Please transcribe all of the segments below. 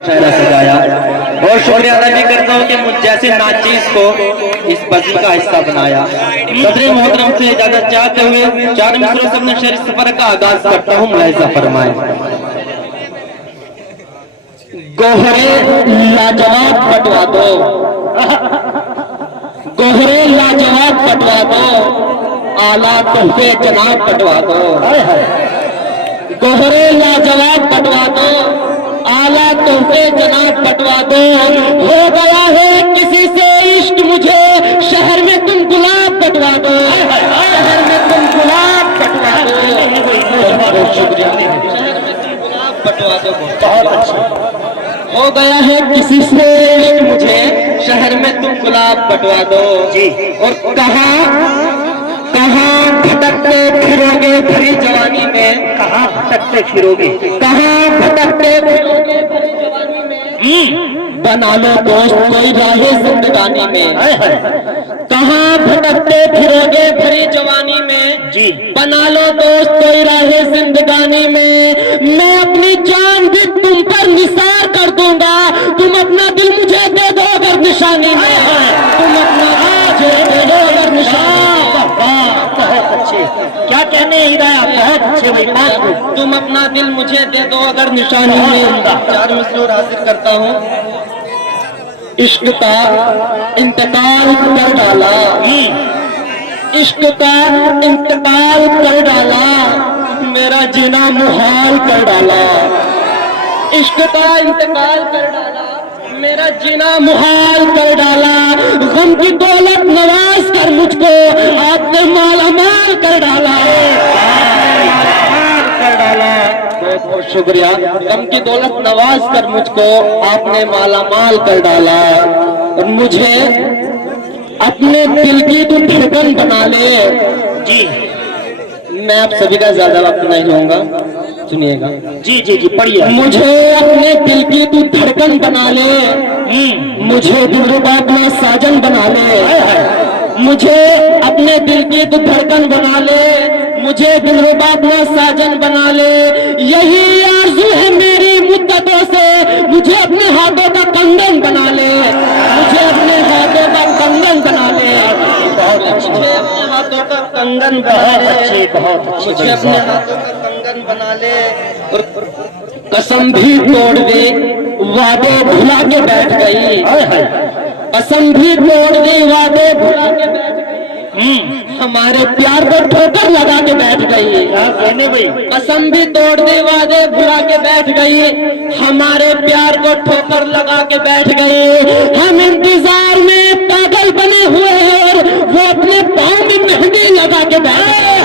चेहरा सजाया और शुक्रिया अदा भी करता हूँ कि मुझ जैसे नाचीज को इस बस्ती का हिस्सा बनाया। सदर मोहतरम से इजाजत चाहते हुए चार मिसरों से अपने शहर सफर का आगाज करता हूँ। मुलाहिजा फरमाए। गोहरे लाजवाब पटवा दो, गोहरे लाजवाब पटवा दो, आला तोहफे जनाब पटवा दो। गोहरे लाजवाब पटवा दो, आला तोहफे जनाब पटवा दो। हो गया है किसी से इश्क मुझे, शहर में तुम गुलाब पटवा दो, शहर में तुम गुलाब पटवा दो। बहुत शुक्रिया, शहर में तुम गुलाब पटवा दो। बहुत अच्छा। हो गया है किसी से इश्क मुझे, शहर में तुम गुलाब पटवा दो जी। और कहाँ भटकते फिरोगे भरी जवानी में, कहाँ भटकते फिरोगे, कहाँ भटकते फिरोगे भरी जवानी में, बना लो दोस्त कोई राहे जिंदगानी में। कहाँ भटकते फिरोगे भरी जवानी में जी, बना लो दोस्त कोई राहे जिंदगानी में। मैं अपनी जान भी तुम पर निसार कर दूंगा, तुम अपना दिल मुझे दे दो अगर निशानी में, तुम अपना दिल दे दो अगर निशानी। बहुत अच्छे, क्या कहने हिदाया, बहुत अच्छे भाई। तुम अपना दिल मुझे दे दो अगर निशानी में। चार मिसरों हासिल करता हूँ। इश्क का इंतकाल कर डाला, इश्क का इंतकाल कर डाला, मेरा जीना मुहाल कर डाला। इश्क का इंतकाल कर डाला, मेरा जीना मुहाल कर डाला। गम की दौलत नवाज कर मुझको आपने माला माल कर डाला, कर डाला। बहुत बहुत शुक्रिया। गम की दौलत नवाज कर मुझको आपने माला माल कर डाला। और मुझे अपने दिल की तो धड़कन बना ले जी। मैं आप सभी का ज्यादा वक्त नहीं लूंगा, सुनिएगा जी जी जी पढ़िए। मुझे अपने दिल की तू धड़कन बना ले, मुझे दिलरुबा अपना साजन बना ले। मुझे अपने दिल की तू धड़कन बना ले, मुझे दिलरुबा अपना साजन बना ले। यही आरज़ू है मेरी मुद्दतों से, मुझे अपने हाथों का कंगन बना ले, मुझे अपने हाथों का कंगन बना ले। मुझे अपने हाथों का कंगन बना ले, बहुत अच्छे, मुझे अपने हाथों का कंगन बना ले। और कसम भी तोड़ दे, वादे भुला के बैठ गई, कसम भी तोड़ दे, वादे भुला के बैठ गई, हमारे प्यार को ठोकर लगा के बैठ गई। कसम भी तोड़ दे, वादे भुला के बैठ गई, हमारे प्यार को ठोकर लगा के बैठ गई। हम इंतजार में पागल बने हुए हैं और वो अपने पाँव में मेहंदी लगा के बैठ गए।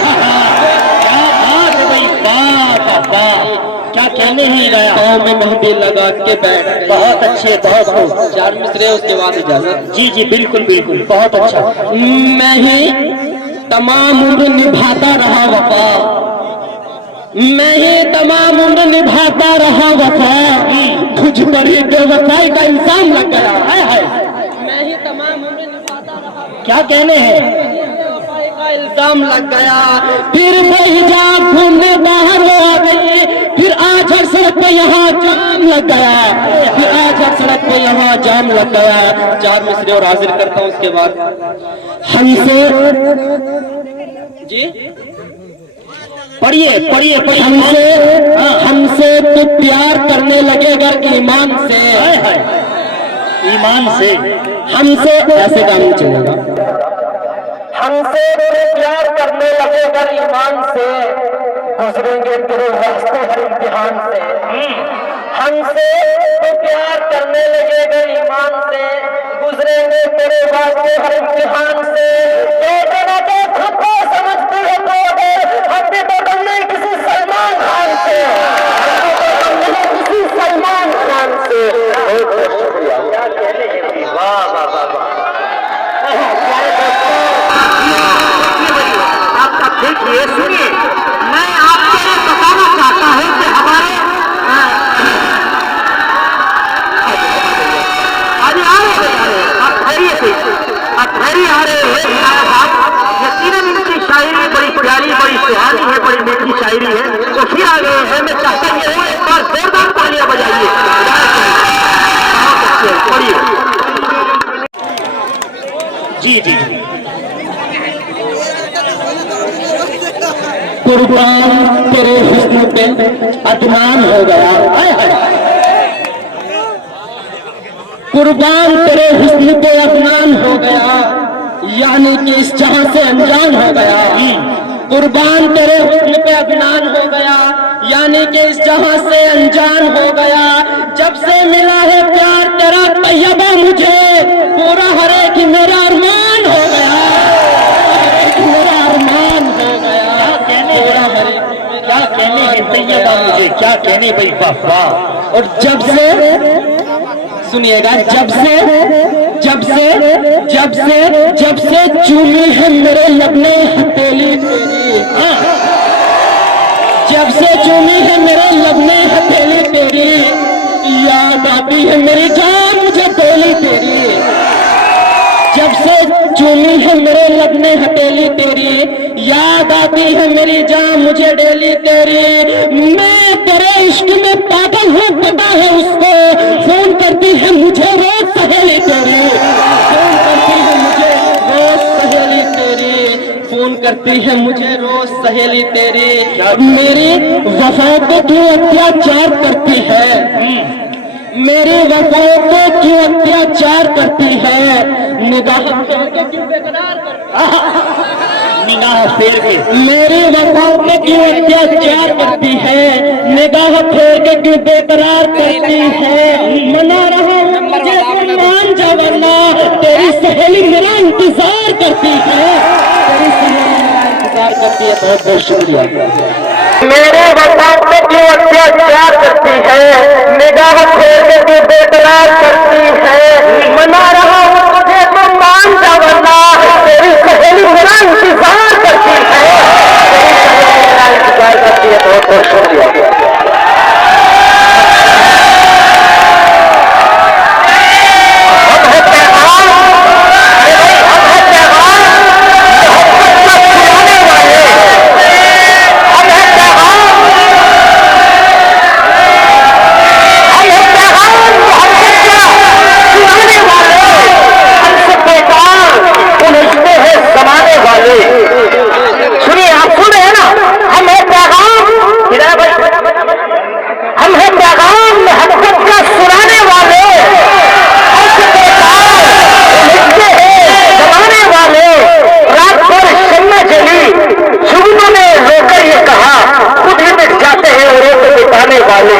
क्या कहने ही गया, पाँव में मेहंदी लगा के बैठ गए। बहुत अच्छे, बहुत चार मिसरे उसके बाद इजाजत। जी जी बिल्कुल बिल्कुल, बहुत अच्छा। मैं ही तमाम उम्र निभाता रहा वफा, मैं ही तमाम उम्र निभाता रहा वफा, तुझ पर ही बेवफाई का इल्जाम लग गया। मैं ही तमाम उम्र निभाता रहा, क्या कहने हैं, बेवफाई का इल्जाम लग गया। फिर वही जा घूमने बाहर वो आ गई, फिर आज हर सड़क पे यहाँ जाम लग गया, फिर आज हर सड़क पे यहाँ जाम लग गया। चार मिसरे और हाजिर करता हूँ उसके बाद। हमसे जी पढ़िए पढ़िए पढ़िए। हमसे तो प्यार करने लगेगा ईमान से, ईमान से, हमसे ऐसे काम नहीं चलेगा। हमसे तो प्यार करने लगेगा ईमान से, गुजरेंगे तेरे रास्ते हर इम्तिहान से। हमसे तो प्यार करने लगेगा ईमान से, गुजरेंगे तेरे रास्ते हर इम्तिहान से। खुद को समझते हो तो हम भी तो बनने किसी सलमान खान से, किसी सलमान खान से। बहुत शुक्रिया। क्या कहने हैं, वाह वाह वाह वाह। आपका देखिए सुनिए, मैं आपको ये बताना चाहता हूँ कि हमारे आप धैर्य आ रहे हैं हिदायत साहब, यकीनन इनकी शायरी बड़ी प्यारी, बड़ी सुहानी है, बड़ी मीठी शायरी है। तो फिर आ गए हैं, मैं चाहता हूँ एक बार जोरदार तालियां बजाइए। जी जी। कुर्बान तेरे हुस्न पे अदनान हो गया, हाय हाय। कुर्बान तेरे हुस्न पे अदनान हो गया, यानी कि इस जहां से अनजान हो गया। कुर्बान तेरे हुस्न पे अदनान हो गया, यानी कि इस जहां से अनजान हो गया। जब से मिला है प्यार तेरा तैयबा मुझे, पूरा हरे कि मेरा अरमान हो गया, मेरा अरमान हो गया। क्या कहने है तैयबा मुझे, क्या कहने भाई, वाह वाह। और जब से सुनिएगा, जब से चूमी है मेरे लब ने हथेली तेरी, जब से चूमी है मेरे लब ने हथेली तेरी, याद आती है मेरी जान मुझे डेली तेरी। जब से चूमी है मेरे लब ने हथेली तेरी, याद आती है मेरी जान मुझे डेली तेरी। मैं तेरे इश्क में पागल हूँ पता है उसको, फोन करती है मुझे रोज सहेली तेरी, फोन करती है मुझे रोज सहेली तेरी, फोन करती है मुझे रोज सहेली तेरी। मेरी वफा को क्यों अत्याचार करती है, मेरी वफाओं को क्यों अत्याचार करती है, निगाह फेर के क्यों बेकरार करती, निगाह फेर के मेरी वफाओं को क्यों अत्याचार करती है, निगाह फेर के क्यों बेकरार करती है। मना रहा हूँ मुझे तुम मान जा वरना तेरी सहेली मेरा इंतजार करती है, तेरी सहेली मेरा इंतजार करती है। बहुत बहुत शुक्रिया। मेरे वफा को क्यों अत्याचार करती है, निगाह फेर के क्यों बेकरार करती है। मना रहा हूँ तुझे तो मान जा वरना तेरी सहेली मेरा इंतजार करती है, तेरी सहेली मेरा इंतजार करती है। बहुत बहुत शुक्रिया। सुनिए, आप सुन रहे हैं ना, हम है पैगाम, हम है पैगाम मोहब्बत का सुनाने वाले, लिखते हैं जमाने वाले। रात भर शम्मा जली, जुगनों ने रोकर ये कहा, खुद ही मिट जाते हैं और एक मिटाने वाले।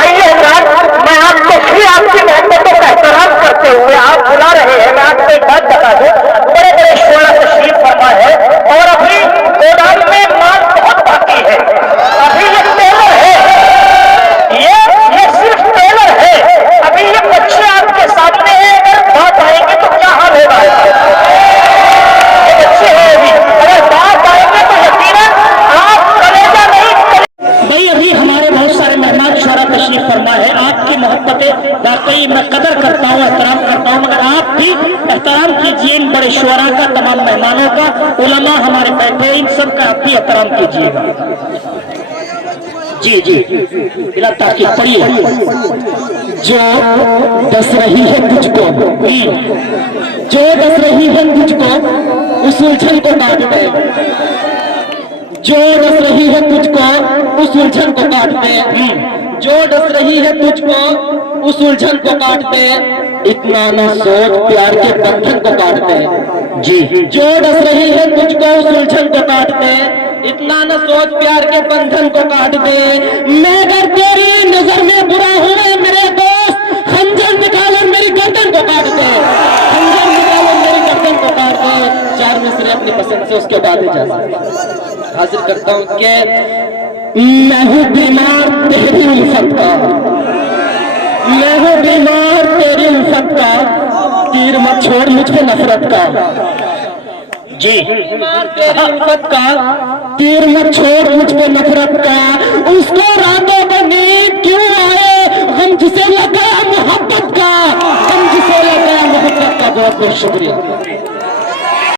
आइए रात, मैं आपको फिर आपकी मोहब्बतों का एहतराम करते हुए आप बुला रहे हैं। मैं आपको एक बात बता दूं, बड़े बड़े शोला तशरीफ फरमा है और अभी गोदाम में माल बहुत बाकी है। अभी ये टेलर है, ये सिर्फ टेलर है। अभी ये बच्चे आपके सामने है, अगर बात आएंगे तो क्या हाल होगा। ये बच्चे हैं, अभी अगर बात आएंगे तो यकीनन आप कलेजा नहीं। भाई अभी हमारे बहुत सारे मेहमान शोरा तशरीफ फरमा है। आपकी मोहब्बतें वाकई मैं कदर करता हूँ, एहतराम करता हूँ, मगर आप भी एहतराम कीजिए इन बड़े शोरा का, तमाम मेहमानों का, उलमा हमारे बैठे, इन सब का आप भी एहतराम कीजिएगा। जी जी बिला ताकीद पढ़िए। जो दस रही है तुझको, जो दस रही है तुझको उस उलझन को काट दे, जो डस रही है तुझको उस उलझन को काट दे, जो डस रही है तुझको उस उलझन को काट दे। इतना न सोच प्यार के बंधन को काट दे। जी जो डस रही है तुझको उस उलझन को काट दे, इतना न सोच प्यार के बंधन को काट दे। मैं अगर तेरी नजर में बुरा हूँ मेरे दोस्त, खंजर निकालो मेरी गर्दन को काट दे, खंजर निकालो मेरी गर्दन को काट दे। चार मिसरे अपनी पसंद से, उसके बाद इजाजत हासिल करता हूँ कि मैं हूँ बीमार तेरी उल्फत का, मैं हूँ बीमार तेरी उल्फत का, तीर मत छोड़ मुझ पे नफरत का। जी बीमार तेरी उल्फत का, तीर मत छोड़ मुझ पे नफरत का। उसको रातों में नींद क्यों आए, हम जिसे लगा मोहब्बत का, हम जिसे लगा मोहब्बत का। बहुत बहुत शुक्रिया।